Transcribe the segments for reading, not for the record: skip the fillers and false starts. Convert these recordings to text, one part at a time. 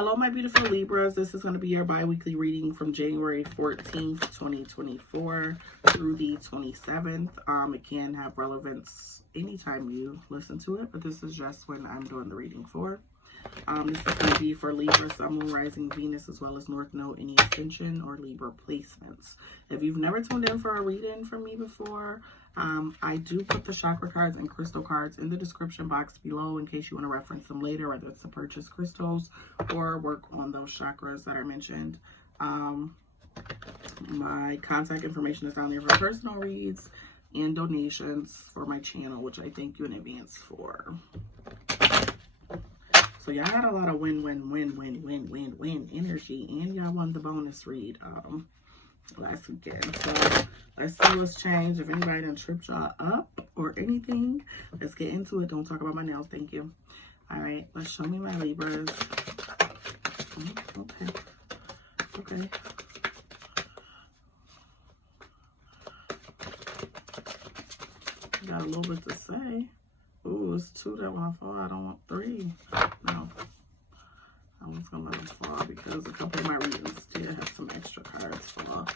Hello, my beautiful Libras. This is going to be your bi-weekly reading from January 14th, 2024 through the 27th. It can have relevance anytime you listen to it, but this is just when I'm doing the reading for. This is going to be for Libra, Sun, Moon, Rising, Venus, as well as North Node, any ascension or Libra placements. If you've never tuned in for a reading from me before, I do put the chakra cards and crystal cards in the description box below in case you want to reference them later, whether it's to purchase crystals or work on those chakras that are mentioned. My contact information is down there for personal reads and donations for my channel, which I thank you in advance for. So y'all had a lot of win energy, and y'all won the bonus read last weekend. So let's see what's changed. If anybody done tripped y'all up or anything, let's get into it. Don't talk about my nails, thank you. All right, let's show me my Libras. Okay. Got a little bit to say. Ooh, it's 2 that want to fall. I don't want 3. No. I'm just going to let them fall because a couple of my readings did have some extra cards fall.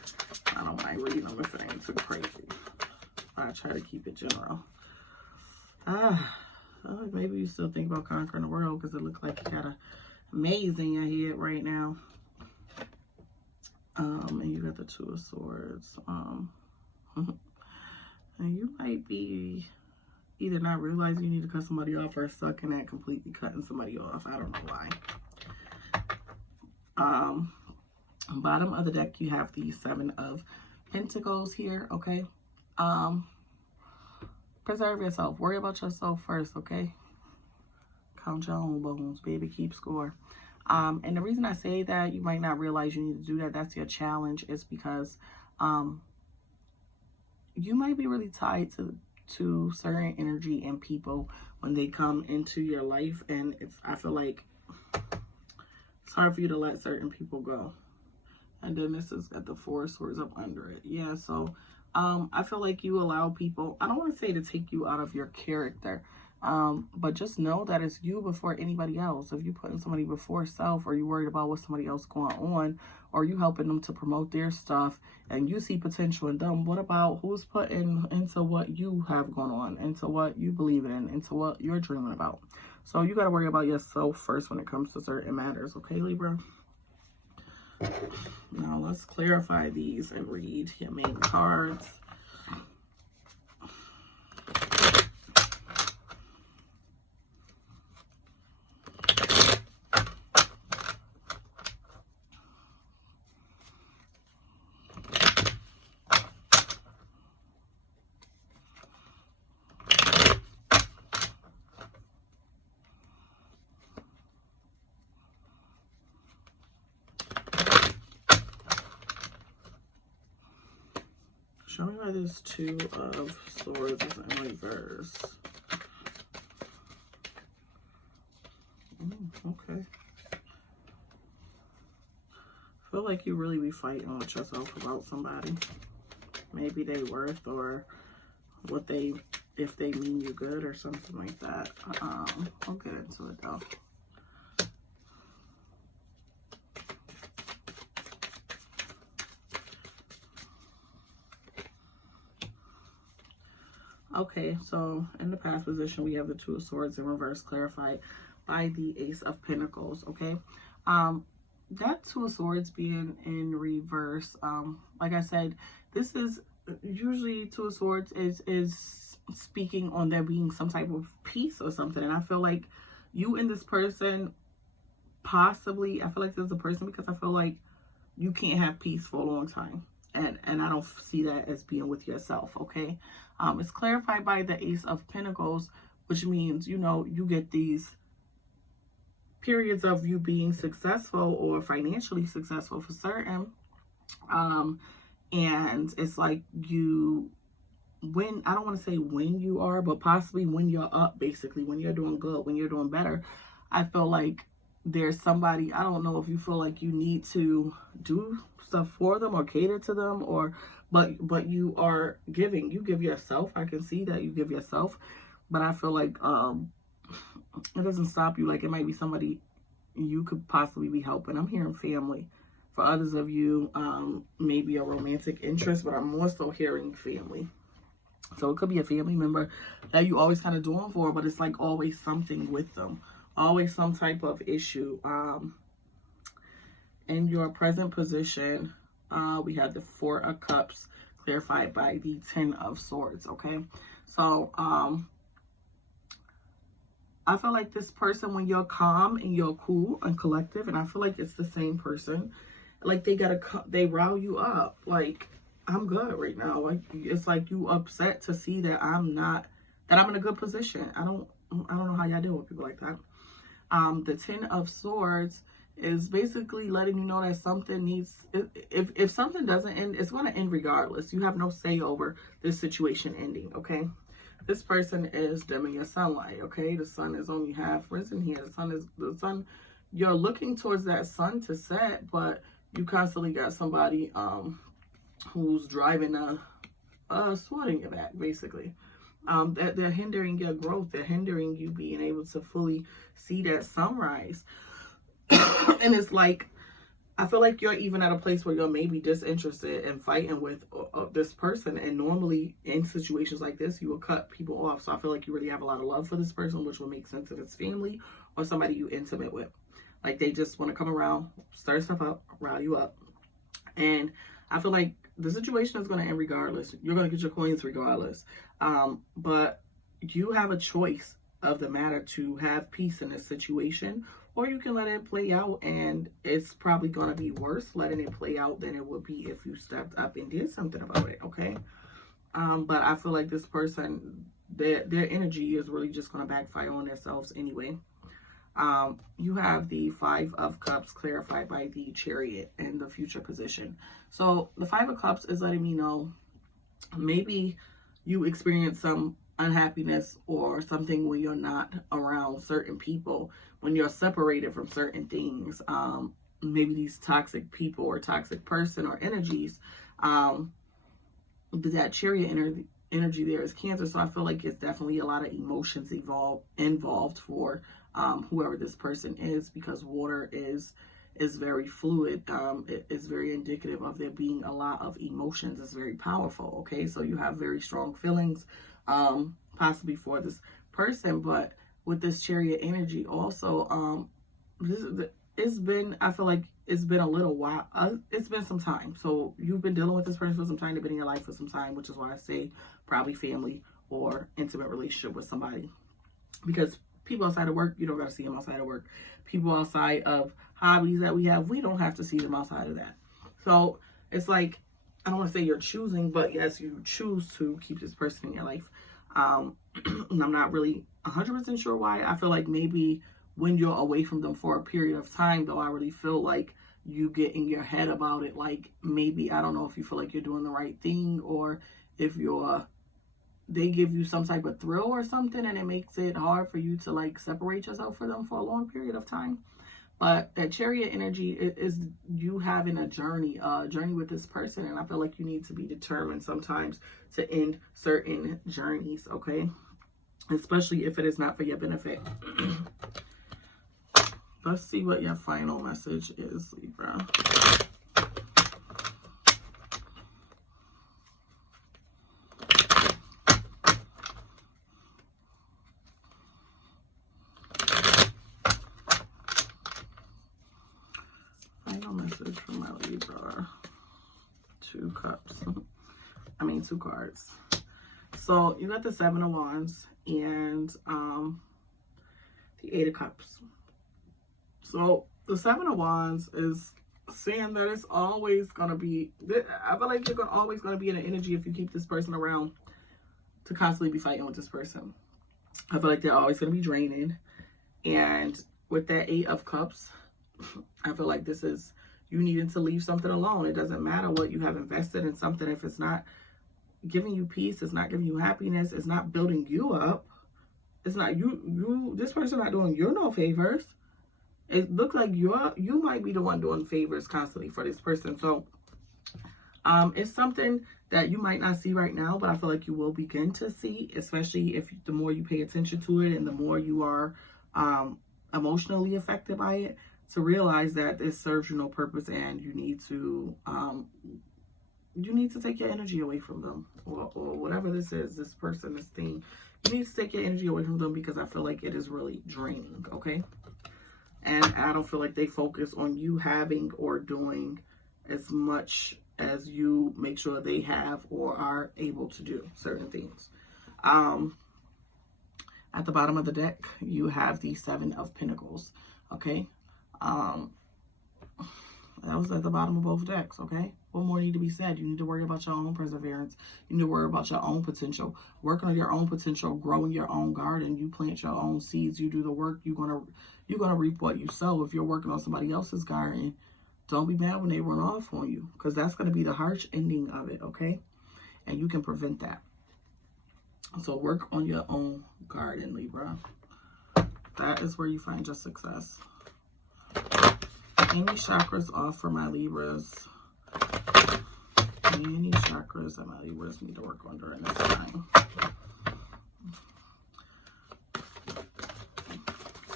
I don't mind reading them if it ain't too crazy. I try to keep it general. Maybe you still think about conquering the world because it looks like you got a maze in your head right now. And you got the 2 of Swords. And you might be either not realizing you need to cut somebody off or stuck in that completely cutting somebody off. I don't know why. Bottom of the deck, you have the 7 of Pentacles here, okay? Preserve yourself. Worry about yourself first, okay? Count your own bones, baby. Keep score. And the reason I say that you might not realize you need to do that, that's your challenge, is because you might be really tied to certain energy and people when they come into your life, and I feel like it's hard for you to let certain people go. And then this has got the 4 of Swords up under it. Yeah, so I feel like you allow people, I don't want to say to take you out of your character, but just know that it's you before anybody else. If you're putting somebody before self, or you worried about what somebody else going on, or you helping them to promote their stuff and you see potential in them, what about who's putting into what you have going on, into what you believe in, into what you're dreaming about? So you got to worry about yourself first when it comes to certain matters, okay, Libra? Now let's clarify these and read your main cards. Show me why this 2 of Swords is in reverse. Okay. I feel like you really be fighting with yourself about somebody. Maybe they worth, or what they, if they mean you good or something like that. I'll get into it though. Okay, so in the past position, we have the 2 of Swords in reverse, clarified by the Ace of Pentacles, okay? That 2 of Swords being in reverse, like I said, this is usually 2 of Swords is speaking on there being some type of peace or something. And I feel like you and this person, possibly, I feel like this is a person because I feel like you can't have peace for a long time. And I don't see that as being with yourself, okay? It's clarified by the Ace of Pentacles, which means, you know, you get these periods of you being successful or financially successful for certain. And it's like you, when, I don't want to say when you are, but possibly when you're up, basically, when you're doing good, when you're doing better. I feel like there's somebody, I don't know if you feel like you need to do stuff for them or cater to them, or but you are giving, you give yourself. I can see that you give yourself, but I feel like it doesn't stop you. Like, it might be somebody you could possibly be helping. I'm hearing family. For others of you, maybe a romantic interest, but I'm more so hearing family. So it could be a family member that you always kind of doing for, but it's like always something with them. Always some type of issue. In your present position, we have the Four of Cups clarified by the Ten of Swords, okay? So, I feel like this person, when you're calm and you're cool and collective, and I feel like it's the same person, like they rile you up. Like, I'm good right now. Like, it's like you upset to see that I'm in a good position. I don't know how y'all deal with people like that. The Ten of Swords is basically letting you know that something needs, if something doesn't end, it's going to end regardless. You have no say over this situation ending, okay? This person is dimming your sunlight, okay? The sun is only half risen here. The sun, you're looking towards that sun to set, but you constantly got somebody who's driving a sword in your back, basically. They're hindering your growth. They're hindering you being able to fully see that sunrise. And it's like, I feel like you're even at a place where you're maybe disinterested in fighting with this person. And normally in situations like this, you will cut people off. So I feel like you really have a lot of love for this person, which will make sense if it's family or somebody you intimate with. Like, they just want to come around, stir stuff up, rile you up. And I feel like the situation is going to end regardless. You're going to get your coins regardless. But you have a choice of the matter to have peace in this situation, or you can let it play out, and it's probably going to be worse letting it play out than it would be if you stepped up and did something about it, okay? But I feel like this person, their energy is really just going to backfire on themselves anyway. You have the Five of Cups clarified by the Chariot in the future position. So the Five of Cups is letting me know maybe you experience some unhappiness or something when you're not around certain people, when you're separated from certain things, maybe these toxic people or toxic person or energies. That Chariot energy there is Cancer, so I feel like it's definitely a lot of emotions involved for whoever this person is, because water is very fluid. It is very indicative of there being a lot of emotions. It's very powerful, okay? So you have very strong feelings, possibly for this person, but with this Chariot energy also, I feel like it's been a little while. It's been some time. So you've been dealing with this person for some time. They've been in your life for some time, which is why I say probably family or intimate relationship with somebody. Because people outside of work, you don't got to see them outside of work. People outside of hobbies that we have, we don't have to see them outside of that. So it's like, I don't want to say you're choosing, but yes, you choose to keep this person in your life. And I'm not really 100% sure why. I feel like maybe when you're away from them for a period of time, though, I really feel like you get in your head about it. Like, maybe, I don't know if you feel like you're doing the right thing, or if they give you some type of thrill or something, and it makes it hard for you to like separate yourself from them for a long period of time. But that Chariot energy is you having a journey with this person, and I feel like you need to be determined sometimes to end certain journeys, okay? Especially if it is not for your benefit. Let's see what your final message is, Libra. Final message from my Libra. Two cards. So you got the Seven of Wands and the Eight of Cups. So the Seven of Wands is saying that it's always going to be, I feel like you're always going to be in an energy if you keep this person around to constantly be fighting with this person. I feel like they're always going to be draining. And with that Eight of Cups, I feel like this is you needing to leave something alone. It doesn't matter what you have invested in something. If it's not giving you peace, it's not giving you happiness, it's not building you up, it's not this person not doing you no favors. It looks like you might be the one doing favors constantly for this person. So it's something that you might not see right now, but I feel like you will begin to see, especially if the more you pay attention to it and the more you are emotionally affected by it, to realize that this serves you no purpose, and you need to take your energy away from them, or whatever this is, this person, this thing. You need to take your energy away from them, because I feel like it is really draining, okay? And I don't feel like they focus on you having or doing as much as you make sure they have or are able to do certain things. At the bottom of the deck, you have the Seven of Pentacles, okay? That was at the bottom of both decks, okay? What more need to be said? You need to worry about your own perseverance. You need to worry about your own potential. Working on your own potential, growing your own garden. You plant your own seeds. You do the work. You're gonna reap what you sow. If you're working on somebody else's garden, don't be mad when they run off on you, because that's going to be the harsh ending of it, okay? And you can prevent that. So work on your own garden, Libra. That is where you find your success. Any chakras off for my Libras? Any chakras that my Libras need to work on during this time?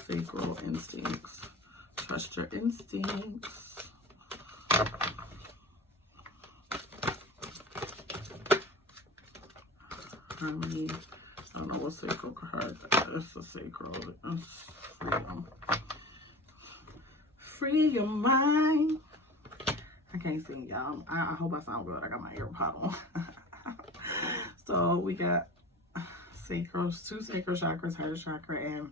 Sacral instincts. Trust your instincts. Harmony. I don't know what sacral card that is. It's a sacral. It's freedom. Free your mind. I can't sing, y'all. I hope I sound good. I got my earpod on. So we got sacral, 2 sacral chakras, heart chakra and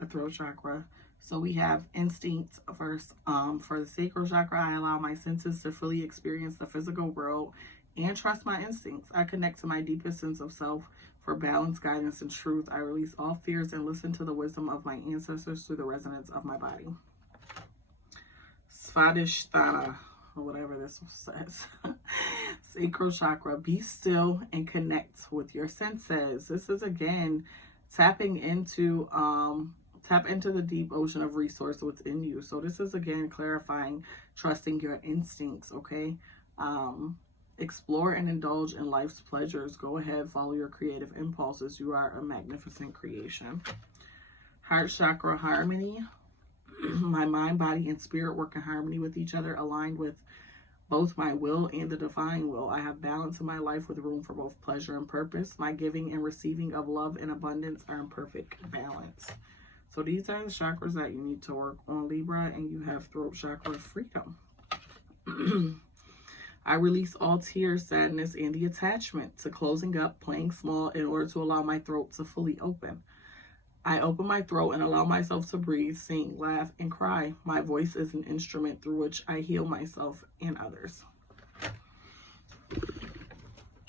a throat chakra. So we have instinct first. For the sacral chakra, I allow my senses to fully experience the physical world and trust my instincts. I connect to my deepest sense of self for balance, guidance, and truth. I release all fears and listen to the wisdom of my ancestors through the resonance of my body. Svadhishthana, or whatever this says. Sacral chakra, be still and connect with your senses. This is, again, tap into the deep ocean of resource within you. So this is, again, clarifying, trusting your instincts, okay? Explore and indulge in life's pleasures. Go ahead, follow your creative impulses. You are a magnificent creation. Heart chakra, harmony. My mind, body, and spirit work in harmony with each other, aligned with both my will and the divine will. I have balance in my life with room for both pleasure and purpose. My giving and receiving of love and abundance are in perfect balance. So these are the chakras that you need to work on, Libra, and you have throat chakra, freedom. I release all tears, sadness, and the attachment to closing up, playing small, in order to allow my throat to fully open. I open my throat and allow myself to breathe, sing, laugh, and cry. My voice is an instrument through which I heal myself and others.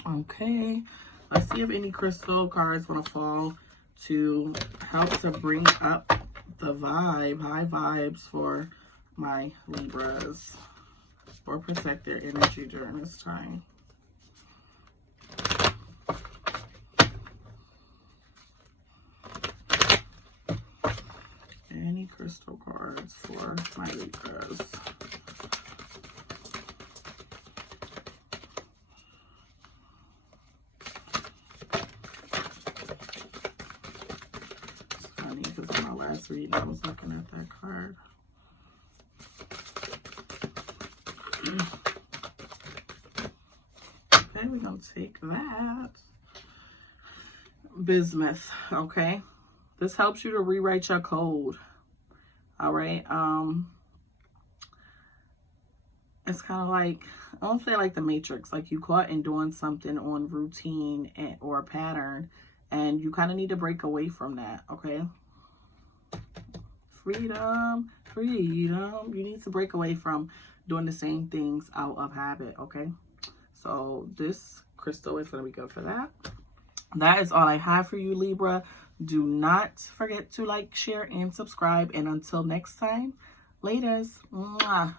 Okay, let's see if any crystal cards want to fall to help to bring up the vibe, high vibes for my Libras, or protect their energy during this time. Any crystal cards for my Libras? It's funny because in my last reading I was looking at that card. Okay, we're gonna take that. Bismuth, okay? This helps you to rewrite your code. All right. It's kind of like, I don't say like the Matrix, like you caught in doing something on routine or a pattern, and you kind of need to break away from that, okay? Freedom, freedom. You need to break away from doing the same things out of habit, okay? So this crystal is going to be good for that. That is all I have for you, Libra. Do not forget to like, share, and subscribe. And until next time, laters. Mwah.